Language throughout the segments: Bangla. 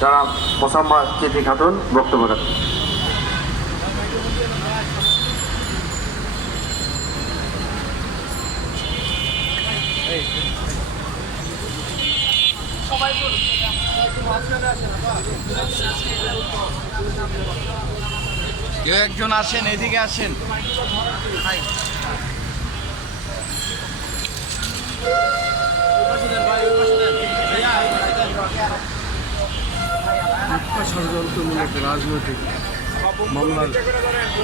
যারা মোসাম্মদ চিঠি খাতুন বক্তব্য রাখবেন। কেউ একজন আসেন, এদিকে আসেন। মিথ্যা ষড়যন্ত্রমূলক রাজনৈতিক মামলার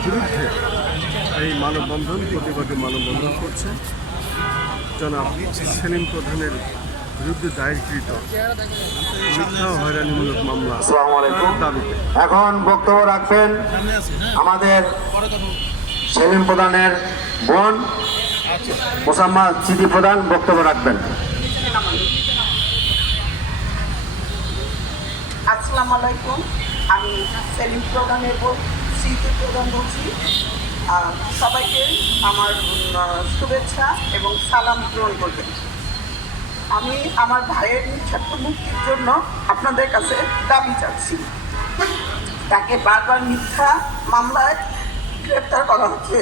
বিরুদ্ধে এই মানববন্ধন, প্রতিবাদী মানববন্ধন করছে জনাব সেলিম প্রধানের বিরুদ্ধে দায়েরকৃত মিথ্যা হয়রানিমূলক মামলা আসসালামু আলাইকুম। দাবিতে। এখন বক্তব্য রাখবেন আমাদের সেলিম প্রধানের বোন মোসাম্মদ চিঠি প্রধান বক্তব্য রাখবেন। আসসালামু আলাইকুম। আমি সেলিম প্রধানের বোন স্মৃতি প্রধান বলছি। সবাইকে আমার শুভেচ্ছা এবং সালাম গ্রহণ করবেন। আমি আমার ভাইয়ের নিঃস্বার্থ মুক্তির জন্য আপনাদের কাছে দাবি চাচ্ছি। তাকে বারবার মিথ্যা মামলায় গ্রেপ্তার করা হচ্ছে।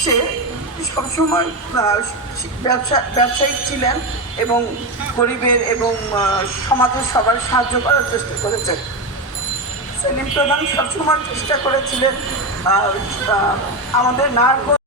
সে সবসময় ব্যবসায়িক ছিলেন এবং গরিবের এবং সমাজের সবার সাহায্য করার চেষ্টা করেছেন। সেলিম প্রধান সবসময় চেষ্টা করেছিলেন আমাদের নারায়ণগঞ্জ